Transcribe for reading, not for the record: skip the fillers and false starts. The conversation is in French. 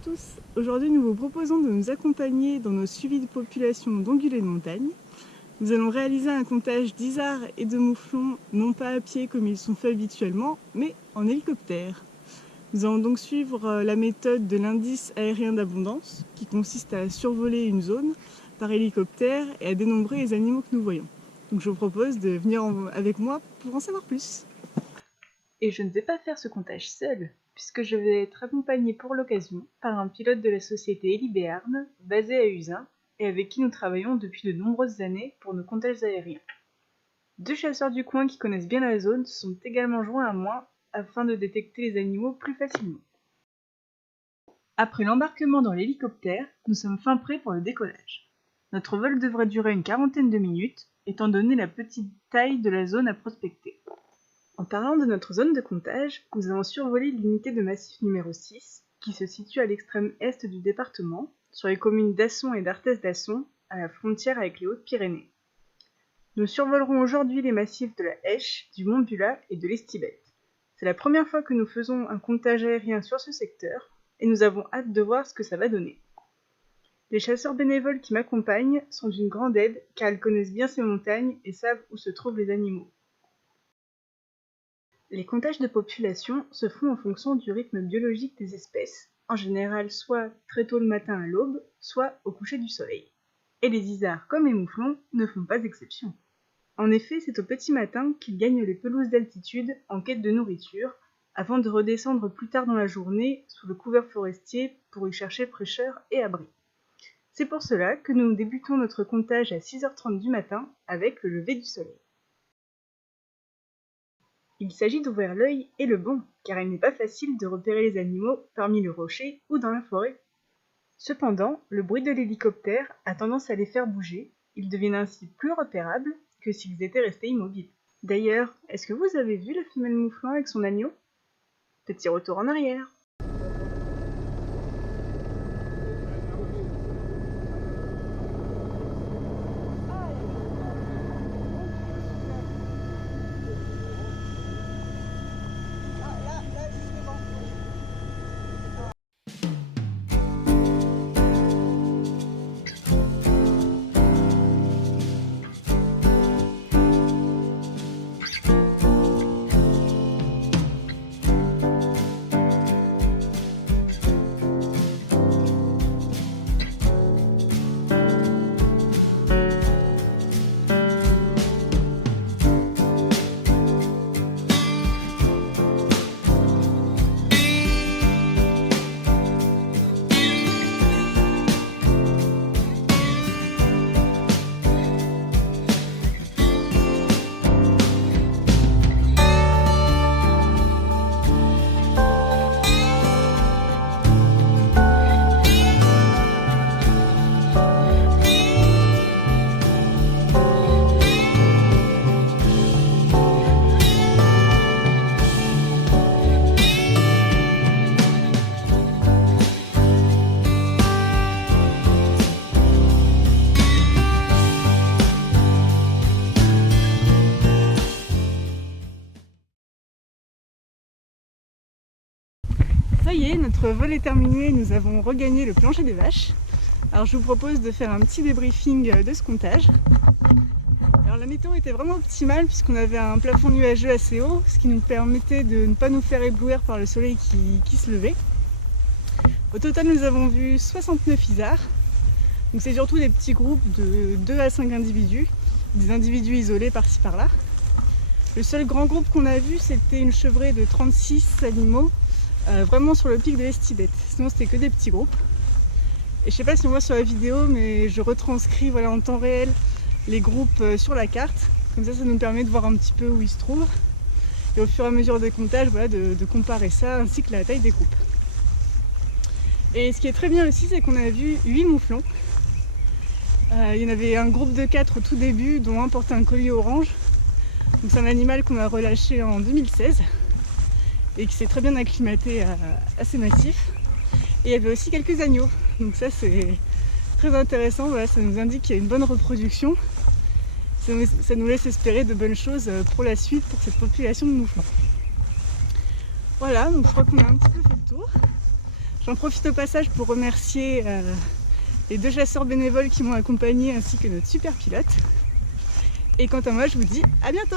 tous, aujourd'hui nous vous proposons de nous accompagner dans nos suivis de population d'ongulés de montagne. Nous allons réaliser un comptage d'isards et de mouflons, non pas à pied comme ils sont faits habituellement, mais en hélicoptère. Nous allons donc suivre la méthode de l'indice aérien d'abondance, qui consiste à survoler une zone par hélicoptère et à dénombrer les animaux que nous voyons. Donc je vous propose de venir avec moi pour en savoir plus. Et je ne vais pas faire ce comptage seul, puisque je vais être accompagnée pour l'occasion par un pilote de la société Heli-Béarn, basé à Uzin, et avec qui nous travaillons depuis de nombreuses années pour nos comptages aériens. Deux chasseurs du coin qui connaissent bien la zone se sont également joints à moi afin de détecter les animaux plus facilement. Après l'embarquement dans l'hélicoptère, nous sommes fin prêts pour le décollage. Notre vol devrait durer une quarantaine de minutes, étant donné la petite taille de la zone à prospecter. En parlant de notre zone de comptage, nous allons survoler l'unité de massif numéro 6, qui se situe à l'extrême est du département, sur les communes d'Asson et d'Arthès-d'Asson, à la frontière avec les Hautes-Pyrénées. Nous survolerons aujourd'hui les massifs de la Heche, du Mont Bulat et de l'Estibette. C'est la première fois que nous faisons un comptage aérien sur ce secteur, et nous avons hâte de voir ce que ça va donner. Les chasseurs bénévoles qui m'accompagnent sont d'une grande aide, car elles connaissent bien ces montagnes et savent où se trouvent les animaux. Les comptages de population se font en fonction du rythme biologique des espèces, en général soit très tôt le matin à l'aube, soit au coucher du soleil. Et les isards comme les mouflons ne font pas exception. En effet, c'est au petit matin qu'ils gagnent les pelouses d'altitude en quête de nourriture, avant de redescendre plus tard dans la journée sous le couvert forestier pour y chercher fraîcheur et abri. C'est pour cela que nous débutons notre comptage à 6h30 du matin avec le lever du soleil. Il s'agit d'ouvrir l'œil et le bon, car il n'est pas facile de repérer les animaux parmi les rochers ou dans la forêt. Cependant, le bruit de l'hélicoptère a tendance à les faire bouger, ils deviennent ainsi plus repérables que s'ils étaient restés immobiles. D'ailleurs, est-ce que vous avez vu la femelle mouflon avec son agneau? Petit retour en arrière. Ça y est, notre vol est terminé, nous avons regagné le plancher des vaches. Alors je vous propose de faire un petit débriefing de ce comptage. Alors la météo était vraiment optimale puisqu'on avait un plafond nuageux assez haut, ce qui nous permettait de ne pas nous faire éblouir par le soleil qui se levait. Au total, nous avons vu 69 isards. Donc c'est surtout des petits groupes de 2 à 5 individus, des individus isolés par-ci par-là. Le seul grand groupe qu'on a vu, c'était une chevrée de 36 animaux, vraiment sur le pic de l'Estibette. Sinon c'était que des petits groupes. Et je sais pas si on voit sur la vidéo, mais je retranscris en temps réel les groupes sur la carte. Comme ça nous permet de voir un petit peu où ils se trouvent. Et au fur et à mesure des comptages, de comparer ça, ainsi que la taille des groupes. Et ce qui est très bien aussi, c'est qu'on a vu 8 mouflons. Il y en avait un groupe de 4 au tout début, dont un portait un collier orange. Donc c'est un animal qu'on a relâché en 2016 et qui s'est très bien acclimaté à ces massifs. Et il y avait aussi quelques agneaux. Donc ça c'est très intéressant, ça nous indique qu'il y a une bonne reproduction. Ça nous laisse espérer de bonnes choses pour la suite, pour cette population de mouflons. Voilà, donc je crois qu'on a un petit peu fait le tour. J'en profite au passage pour remercier les 2 chasseurs bénévoles qui m'ont accompagné ainsi que notre super pilote. Et quant à moi, je vous dis à bientôt!